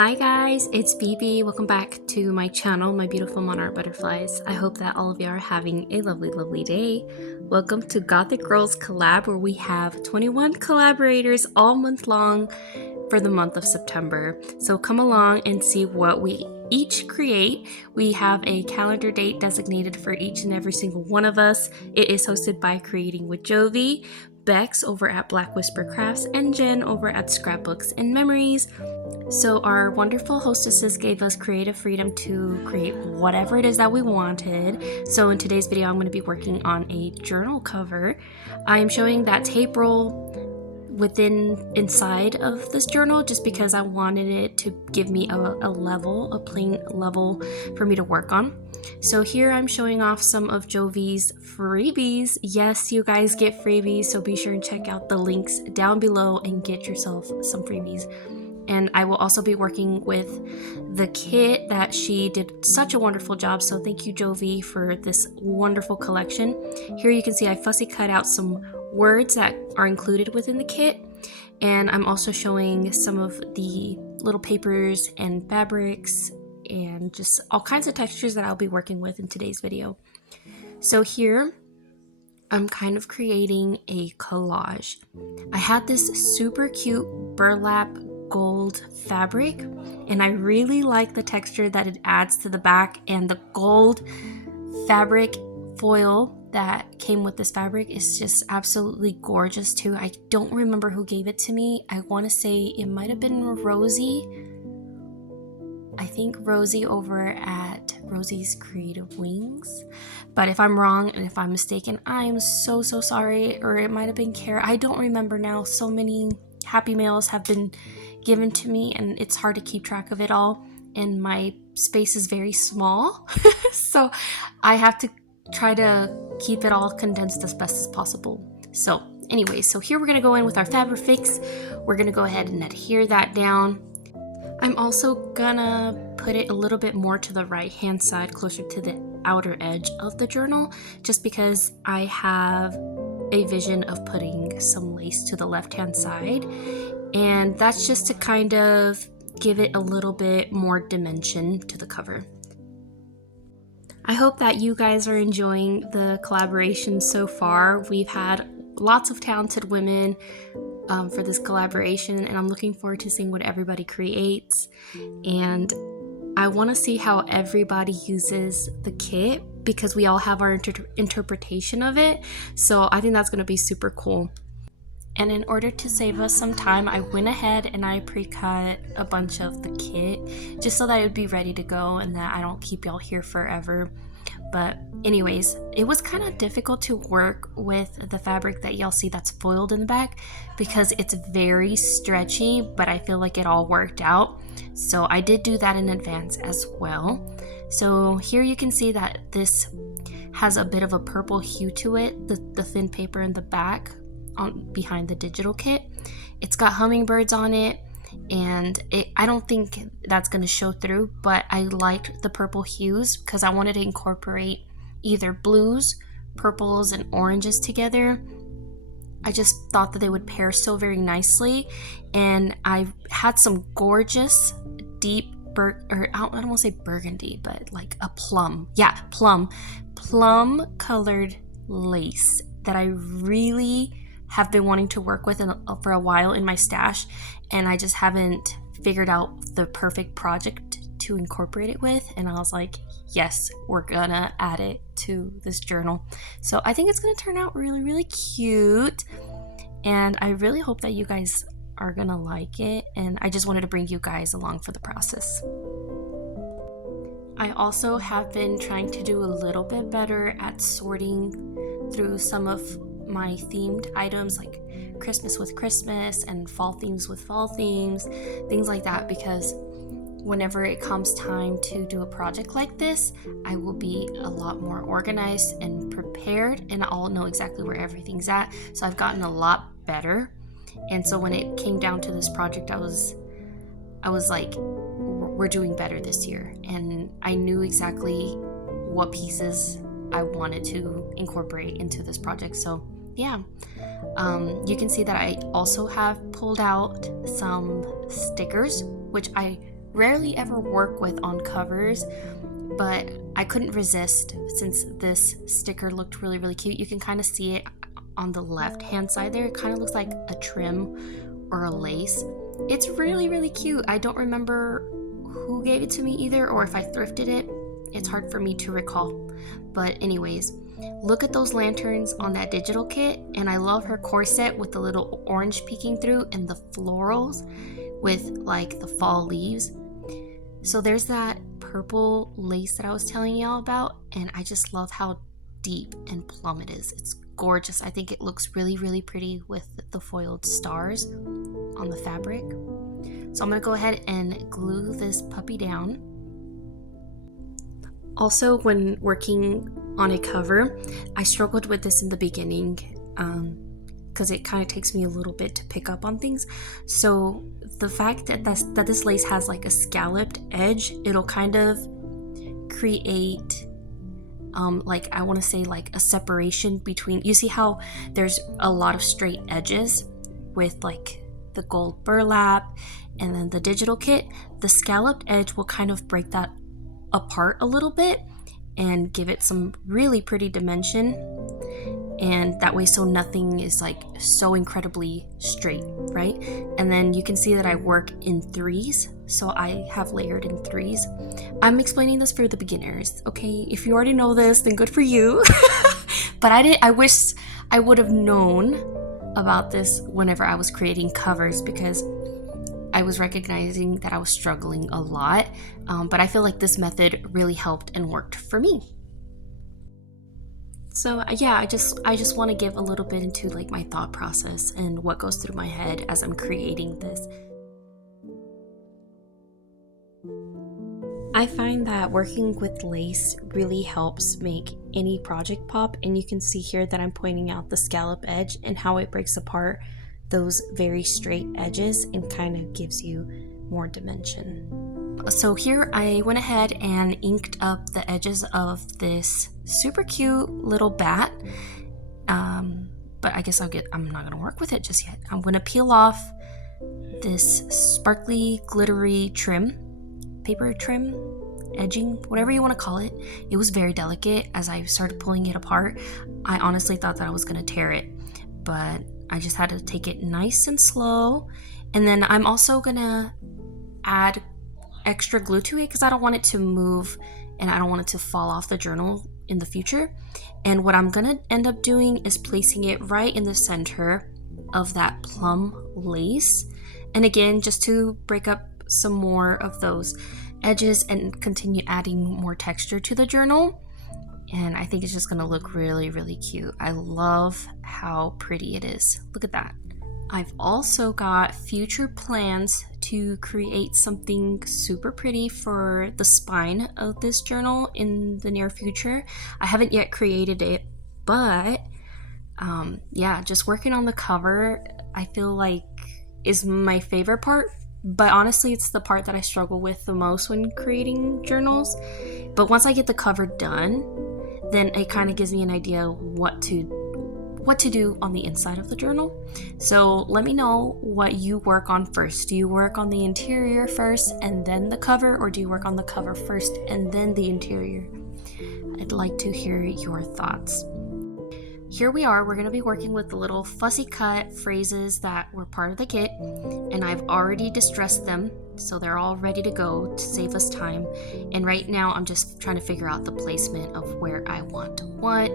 Hi guys, it's BB. Welcome back to my channel, my beautiful monarch butterflies. I hope that all of you are having a lovely day. Welcome to Gothic Girls Collab, where we have 21 collaborators all month long for the month of September. So come along and see what we each create. We have a calendar date designated for each and every single one of us. It is hosted by Creating with Jovi, Bexx over at Black Whisper Crafts, and Jen over at Scrapbooks and Memories. So our wonderful hostesses gave us creative freedom to create whatever it is that we wanted. So in today's video, I'm going to be working on a journal cover. I am showing that tape roll inside of this journal just because I wanted it to give me a plain level for me to work on. So here I'm showing off some of Jovi's freebies. Yes, you guys get freebies, so be sure and check out the links down below and get yourself some freebies. And I will also be working with the kit that she did such a wonderful job. So thank you, Jovi, for this wonderful collection. Here you can see I fussy cut out some words that are included within the kit. And I'm also showing some of the little papers and fabrics and just all kinds of textures that I'll be working with in today's video. So here I'm kind of creating a collage. I had this super cute burlap gold fabric, and I really like the texture that it adds to the back, and the gold fabric foil that came with this fabric is just absolutely gorgeous too. I don't remember who gave it to me. I want to say it might have been Rosie. I think Rosie over at Rosie's Creative Wings. But if I'm wrong and if I'm mistaken, I'm so sorry. Or it might have been Carrie. I don't remember now. So many happy mails have been given to me and it's hard to keep track of it all. And my space is very small. So I have to try to keep it all condensed as best as possible. So anyway, so here we're going to go in with our fabric fix. We're going to go ahead and adhere that down. I'm also gonna put it a little bit more to the right hand side, closer to the outer edge of the journal, just because I have a vision of putting some lace to the left hand side, and that's just to kind of give it a little bit more dimension to the cover. I hope that you guys are enjoying the collaboration so far. We've had lots of talented women for this collaboration, and I'm looking forward to seeing what everybody creates. And I want to see how everybody uses the kit because we all have our interpretation of it. So I think that's going to be super cool. And in order to save us some time, I went ahead and I pre-cut a bunch of the kit just so that it would be ready to go and that I don't keep y'all here forever. But anyways, it was kind of difficult to work with the fabric that y'all see that's foiled in the back because it's very stretchy, but I feel like it all worked out. So I did do that in advance as well. So here you can see that this has a bit of a purple hue to it, the thin paper in the back behind the digital kit. It's got hummingbirds on it, and I don't think that's going to show through, but I liked the purple hues because I wanted to incorporate either blues, purples, and oranges together. I just thought that they would pair so very nicely, and I had some gorgeous deep I don't want to say burgundy, but like a plum colored lace that I really have been wanting to work with for a while in my stash, and I just haven't figured out the perfect project to incorporate it with. And I was like, yes, we're gonna add it to this journal. So I think it's gonna turn out really cute, and I really hope that you guys are gonna like it, and I just wanted to bring you guys along for the process. I also have been trying to do a little bit better at sorting through some of my themed items, like Christmas with Christmas and fall themes with fall themes, things like that, because whenever it comes time to do a project like this, I will be a lot more organized and prepared, and I'll know exactly where everything's at. So I've gotten a lot better, and so when it came down to this project, I was like, we're doing better this year, and I knew exactly what pieces I wanted to incorporate into this project. So yeah, you can see that I also have pulled out some stickers, which I rarely ever work with on covers, but I couldn't resist since this sticker looked really, really cute. You can kind of see it on the left hand side there. It kind of looks like a trim or a lace. It's really, really cute. I don't remember who gave it to me either, or if I thrifted it. It's hard for me to recall. But anyways, look at those lanterns on that digital kit, and I love her corset with the little orange peeking through and the florals with like the fall leaves. So there's that purple lace that I was telling y'all about, and I just love how deep and plum it is. It's gorgeous. I think it looks really, really pretty with the foiled stars on the fabric. So I'm gonna go ahead and glue this puppy down. Also, when working on a cover, I struggled with this in the beginning because it kind of takes me a little bit to pick up on things. So the fact that this lace has like a scalloped edge, it'll kind of create like, I want to say like a separation between, you see how there's a lot of straight edges with like the gold burlap and then the digital kit. The scalloped edge will kind of break that apart a little bit and give it some really pretty dimension, and that way so nothing is like so incredibly straight, right? And then you can see that I work in threes, so I have layered in threes. I'm explaining this for the beginners, okay? If you already know this, then good for you. But I wish I would have known about this whenever I was creating covers, because I was recognizing that I was struggling a lot, but I feel like this method really helped and worked for me. So yeah, I just want to give a little bit into like my thought process and what goes through my head as I'm creating this. I find that working with lace really helps make any project pop, and you can see here that I'm pointing out the scallop edge and how it breaks apart those very straight edges and kind of gives you more dimension. So here I went ahead and inked up the edges of this super cute little bat, but I guess I'm not gonna work with it just yet. I'm gonna peel off this sparkly glittery trim, paper trim, edging, whatever you want to call it. It was very delicate. As I started pulling it apart, I honestly thought that I was gonna tear it, but I just had to take it nice and slow. And then I'm also gonna add extra glue to it because I don't want it to move and I don't want it to fall off the journal in the future. And what I'm gonna end up doing is placing it right in the center of that plum lace. And again, just to break up some more of those edges and continue adding more texture to the journal. And I think it's just gonna look really, really cute. I love how pretty it is. Look at that. I've also got future plans to create something super pretty for the spine of this journal in the near future. I haven't yet created it, but yeah, just working on the cover, I feel like is my favorite part. But honestly, it's the part that I struggle with the most when creating journals. But once I get the cover done, then it kind of gives me an idea what to do on the inside of the journal. So let me know what you work on first. Do you work on the interior first and then the cover, or do you work on the cover first and then the interior? I'd like to hear your thoughts. Here we are, we're going to be working with the little fussy cut phrases that were part of the kit, and I've already distressed them, so they're all ready to go to save us time. And right now I'm just trying to figure out the placement of where I want what.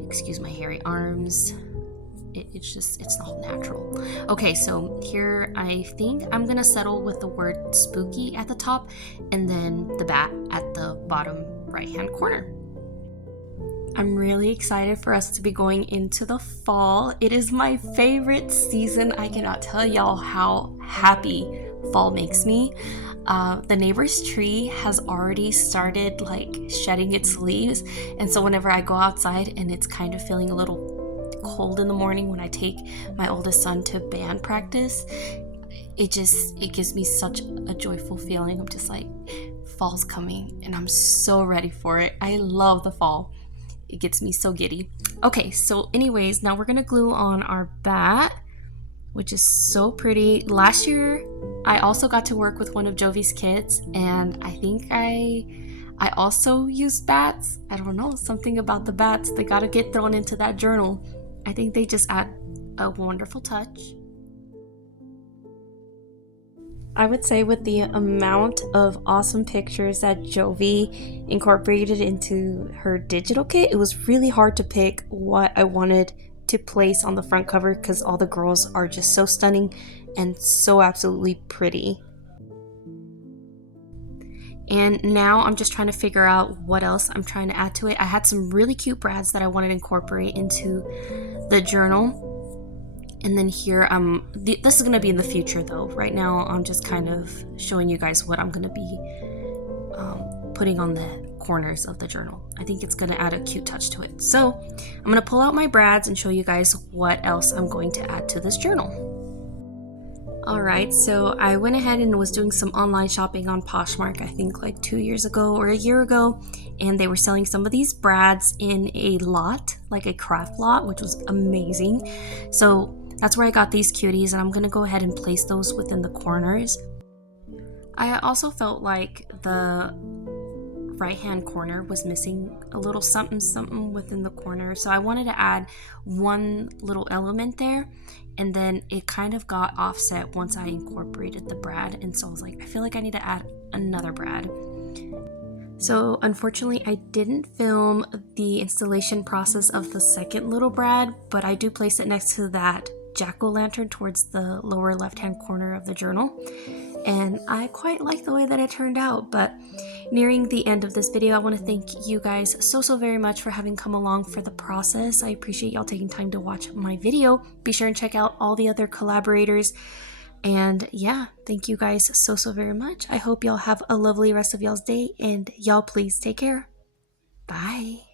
Excuse my hairy arms. It's not natural. Okay, so here I think I'm gonna settle with the word spooky at the top and then the bat at the bottom right hand corner. I'm really excited for us to be going into the fall. It is my favorite season. I cannot tell y'all how happy fall makes me. The neighbor's tree has already started like shedding its leaves, and so whenever I go outside and it's kind of feeling a little cold in the morning when I take my oldest son to band practice, it gives me such a joyful feeling. I'm just like, fall's coming and I'm so ready for it. I love the fall. It gets me so giddy. Okay, so anyways, now we're gonna glue on our bat, which is so pretty. Last year I also got to work with one of Jovi's kits, and I think I also used bats. I don't know, something about the bats. They gotta get thrown into that journal. I think they just add a wonderful touch. I would say with the amount of awesome pictures that Jovi incorporated into her digital kit, it was really hard to pick what I wanted to place on the front cover because all the girls are just so stunning and so absolutely pretty. And now I'm just trying to figure out what else I'm trying to add to it. I had some really cute brads that I wanted to incorporate into the journal. And then here, this is going to be in the future though. Right now, I'm just kind of showing you guys what I'm going to be putting on the corners of the journal. I think it's going to add a cute touch to it. So I'm going to pull out my brads and show you guys what else I'm going to add to this journal. Alright, so I went ahead and was doing some online shopping on Poshmark, I think like 2 years ago or a year ago, and they were selling some of these brads in a lot, like a craft lot, which was amazing. So that's where I got these cuties, and I'm going to go ahead and place those within the corners. I also felt like the right hand corner was missing a little something within the corner, so I wanted to add one little element there, and then it kind of got offset once I incorporated the brad, and so I was like, I feel like I need to add another brad. So unfortunately I didn't film the installation process of the second little brad, but I do place it next to that jack-o'-lantern towards the lower left hand corner of the journal, and I quite like the way that it turned out. But nearing the end of this video, I want to thank you guys so very much for having come along for the process. I appreciate y'all taking time to watch my video. Be sure and check out all the other collaborators, and yeah, thank you guys so very much. I hope y'all have a lovely rest of y'all's day, and y'all please take care. Bye.